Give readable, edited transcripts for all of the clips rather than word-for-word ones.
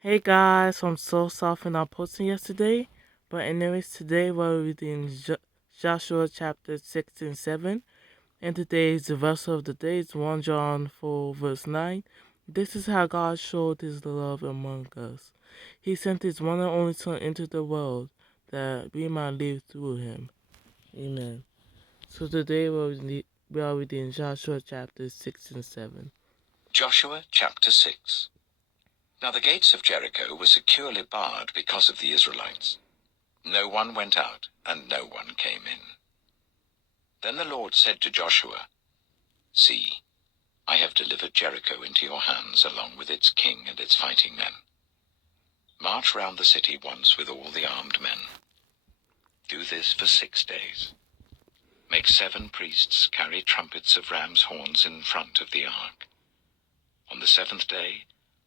Hey guys, I'm so sorry for not posting yesterday. But anyways, today we're reading Joshua chapter 6 and 7. And today's verse of the day is 1 John 4 verse 9. This is how God showed his love among us. He sent his one and only Son into the world that we might live through him. Amen. So today we are reading Joshua chapter 6 and 7. Joshua chapter 6. Now the gates of Jericho were securely barred because of the Israelites. No one went out, and no one came in. Then the Lord said to Joshua, See, I have delivered Jericho into your hands, along with its king and its fighting men. March round the city once with all the armed men. Do this for 6 days. Make 7 priests carry trumpets of ram's horns in front of the ark. On the 7th day,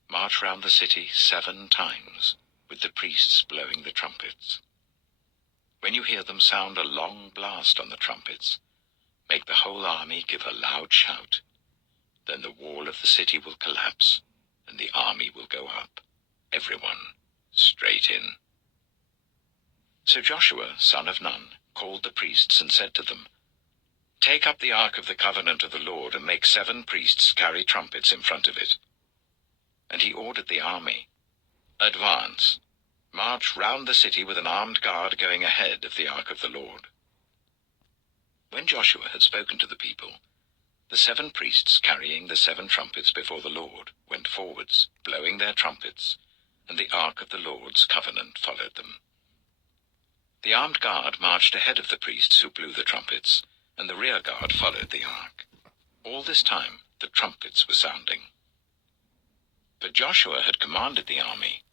march round the city 7 times, with the priests blowing the trumpets. When you hear them sound a long blast on the trumpets, make the whole army give a loud shout. Then the wall of the city will collapse, and the army will go up, everyone straight in. So Joshua, son of Nun, called the priests and said to them, Take up the ark of the covenant of the Lord, and make 7 priests carry trumpets in front of it. And he ordered the army, Advance, march round the city with an armed guard going ahead of the ark of the Lord. When Joshua had spoken to the people, the 7 priests carrying the 7 trumpets before the Lord went forwards, blowing their trumpets, and the ark of the Lord's covenant followed them. The armed guard marched ahead of the priests who blew the trumpets, and the rear guard followed the ark. All this time the trumpets were sounding. But Joshua had commanded the army,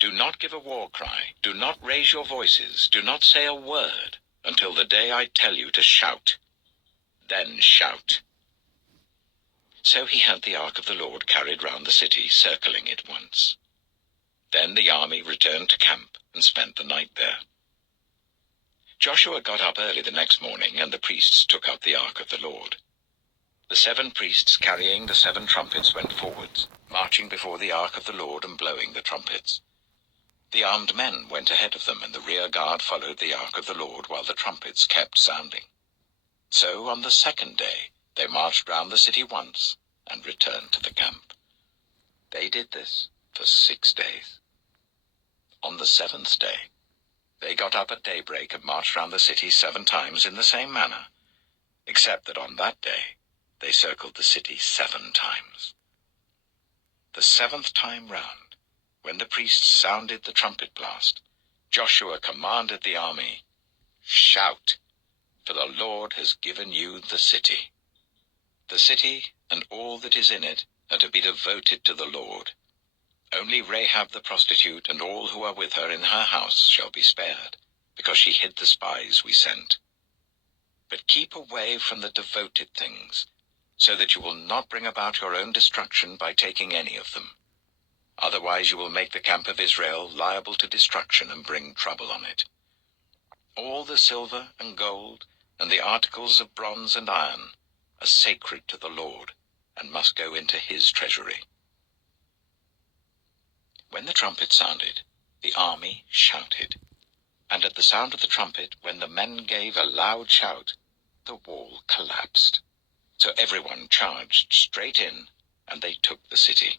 Do not give a war cry, do not raise your voices, do not say a word, until the day I tell you to shout. Then shout. So he had the ark of the Lord carried round the city, circling it once. Then the army returned to camp and spent the night there. Joshua got up early the next morning, and the priests took up the ark of the Lord. The 7 priests carrying the 7 trumpets went forwards, marching before the ark of the Lord and blowing the trumpets. The armed men went ahead of them, and the rear guard followed the ark of the Lord while the trumpets kept sounding. So on the 2nd day they marched round the city once and returned to the camp. They did this for 6 days. On the 7th day they got up at daybreak and marched round the city 7 times in the same manner, except that on that day they circled the city 7 times. The 7th time round, when the priests sounded the trumpet blast, Joshua commanded the army, Shout, for the Lord has given you the city. The city and all that is in it are to be devoted to the Lord. Only Rahab the prostitute and all who are with her in her house shall be spared, because she hid the spies we sent. But keep away from the devoted things, so that you will not bring about your own destruction by taking any of them. Otherwise you will make the camp of Israel liable to destruction and bring trouble on it. All the silver and gold and the articles of bronze and iron are sacred to the Lord and must go into his treasury. When the trumpet sounded, the army shouted, and at the sound of the trumpet, when the men gave a loud shout, the wall collapsed. So everyone charged straight in, and they took the city.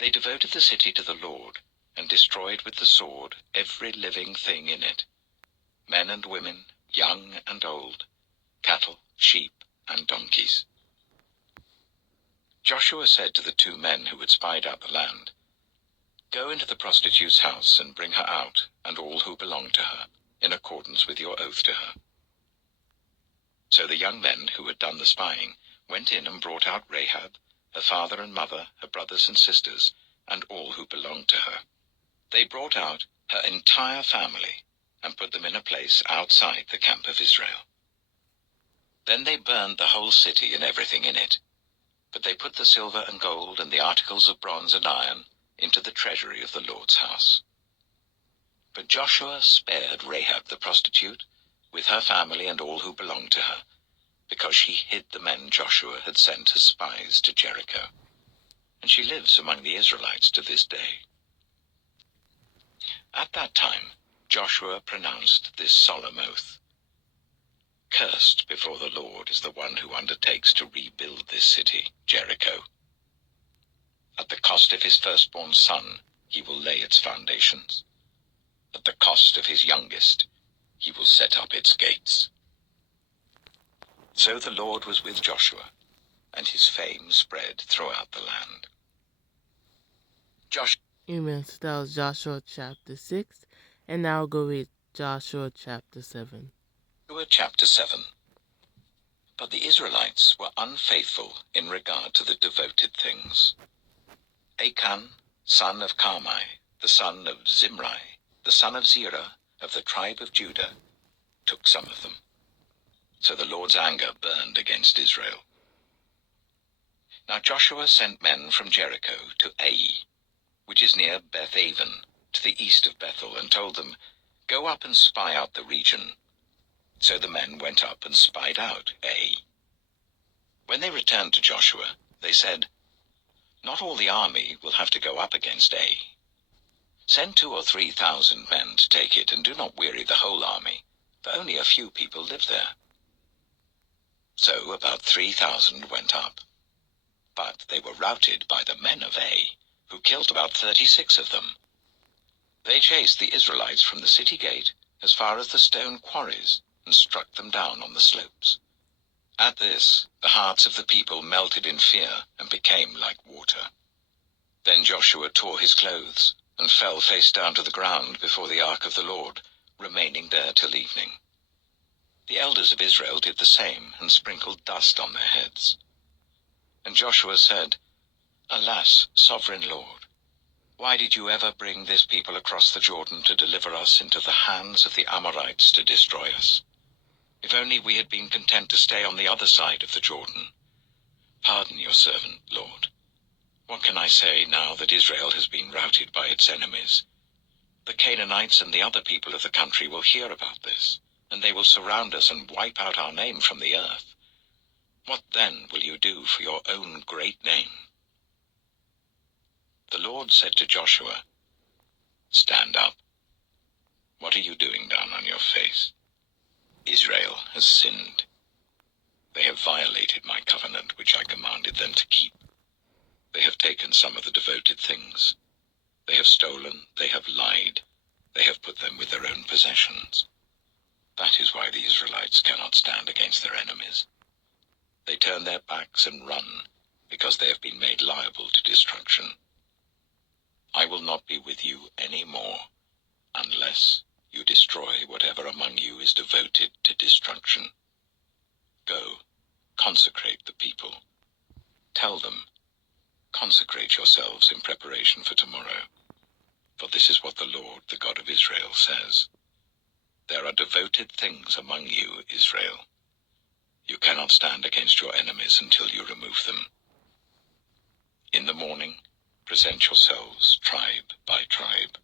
They devoted the city to the Lord, and destroyed with the sword every living thing in it, men and women, young and old, cattle, sheep, and donkeys. Joshua said to the 2 men who had spied out the land, Go into the prostitute's house and bring her out, and all who belong to her, in accordance with your oath to her. So the young men who had done the spying went in and brought out Rahab, her father and mother, her brothers and sisters, and all who belonged to her. They brought out her entire family and put them in a place outside the camp of Israel. Then they burned the whole city and everything in it, but they put the silver and gold and the articles of bronze and iron into the treasury of the Lord's house. But Joshua spared Rahab the prostitute, with her family and all who belonged to her, because she hid the men Joshua had sent as spies to Jericho. and she lives among the Israelites to this day. At that time Joshua pronounced this solemn oath: Cursed before the Lord is the one who undertakes to rebuild this city, Jericho. At the cost of his firstborn son he will lay its foundations. At the cost of his youngest he will set up its gates. So the Lord was with Joshua, and his fame spread throughout the land. Amen. So that was Joshua chapter 6, and now we'll go read Joshua chapter 7. Chapter 7. But the Israelites were unfaithful in regard to the devoted things. Achan, son of Carmi, the son of Zimri, the son of Zerah, of the tribe of Judah, took some of them. So the Lord's anger burned against Israel. Now Joshua sent men from Jericho to Ai, which is near Beth-aven, to the east of Bethel, and told them, Go up and spy out the region. So the men went up and spied out Ai. When they returned to Joshua, they said, Not all the army will have to go up against Ai. Send 2,000 or 3,000 men to take it, and do not weary the whole army, for only a few people live there. So about 3,000 went up. But they were routed by the men of Ai, who killed about 36 of them. They chased the Israelites from the city gate as far as the stone quarries, and struck them down on the slopes. At this, the hearts of the people melted in fear and became like water. Then Joshua tore his clothes, and fell face down to the ground before the ark of the Lord, remaining there till evening. The elders of Israel did the same, and sprinkled dust on their heads. And Joshua said, Alas, sovereign Lord, why did you ever bring this people across the Jordan to deliver us into the hands of the Amorites to destroy us? If only we had been content to stay on the other side of the Jordan. Pardon your servant, Lord. What can I say now that Israel has been routed by its enemies? The Canaanites and the other people of the country will hear about this, and they will surround us and wipe out our name from the earth. What then will you do for your own great name? The Lord said to Joshua, Stand up. What are you doing down on your face? Israel has sinned. They have violated my covenant which I commanded them to keep. They have taken some of the devoted things. They have stolen, they have lied, they have put them with their own possessions. That is why the Israelites cannot stand against their enemies. They turn their backs and run, because they have been made liable to destruction. I will not be with you any more, unless you destroy whatever among you is devoted to destruction. Go, consecrate the people. Tell them, consecrate yourselves in preparation for tomorrow. For this is what the Lord, the God of Israel, says. There are devoted things among you, Israel. You cannot stand against your enemies until you remove them. In the morning, present yourselves tribe by tribe.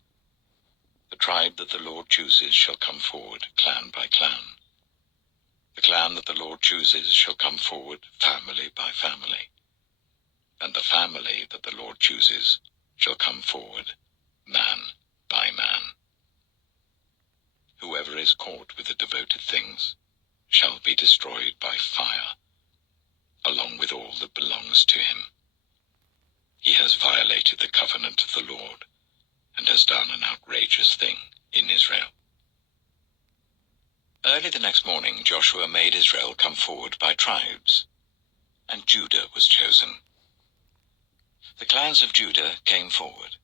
The tribe that the Lord chooses shall come forward, clan by clan. The clan that the Lord chooses shall come forward, family by family. And the family that the Lord chooses shall come forward, man by man. Whoever is caught with the devoted things shall be destroyed by fire, along with all that belongs to him. He has violated the covenant of the Lord, and has done an outrageous thing in Israel. Early the next morning Joshua made Israel come forward by tribes, and Judah was chosen. The clans of Judah came forward,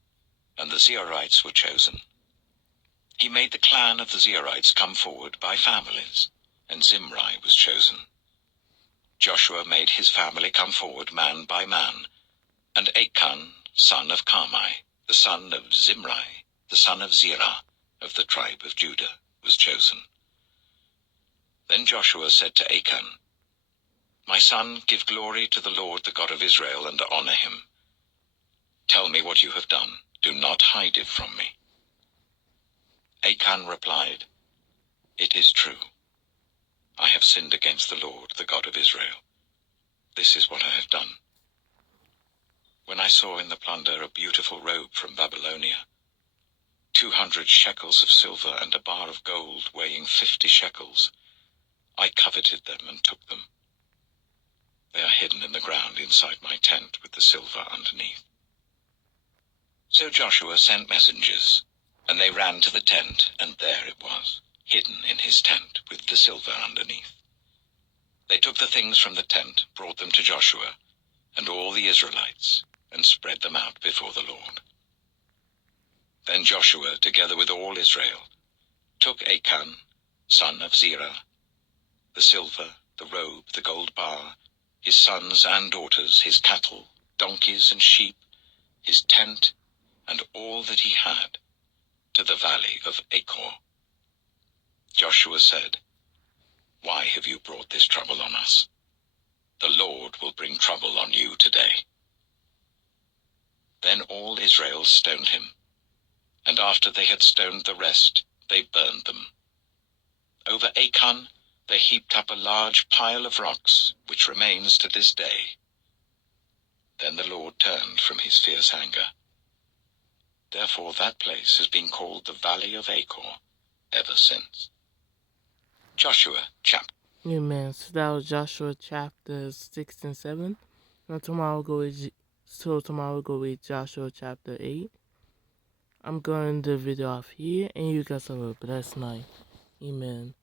and the Zerhites were chosen. He made the clan of the Zerhites come forward by families, and Zimri was chosen. Joshua made his family come forward man by man, and Achan, son of Carmi, the son of Zimri, the son of Zerah, of the tribe of Judah, was chosen. Then Joshua said to Achan, My son, give glory to the Lord, the God of Israel, and honor him. Tell me what you have done. Do not hide it from me. Achan replied, It is true. I have sinned against the Lord, the God of Israel. This is what I have done. when I saw in the plunder a beautiful robe from Babylonia, 200 shekels of silver and a bar of gold weighing 50 shekels, I coveted them and took them. They are hidden in the ground inside my tent with the silver underneath. So Joshua sent messengers, and they ran to the tent, and there it was, hidden in his tent with the silver underneath. They took the things from the tent, brought them to Joshua, and all the Israelites, and spread them out before the Lord. Then Joshua, together with all Israel, took Achan, son of Zerah, the silver, the robe, the gold bar, his sons and daughters, his cattle, donkeys and sheep, his tent, and all that he had, to the valley of Achor. Joshua said, "Why have you brought this trouble on us? The Lord will bring trouble on you today." Then all Israel stoned him, and after they had stoned the rest, they burned them. Over Achan they heaped up a large pile of rocks, which remains to this day. Then the Lord turned from his fierce anger. Therefore that place has been called the Valley of Achor ever since. Joshua chapter. Amen. So that was Joshua chapters 6 and 7. Now tomorrow we'll go with Joshua chapter 8. I'm going to end the video off here, and you guys have a blessed night. Amen.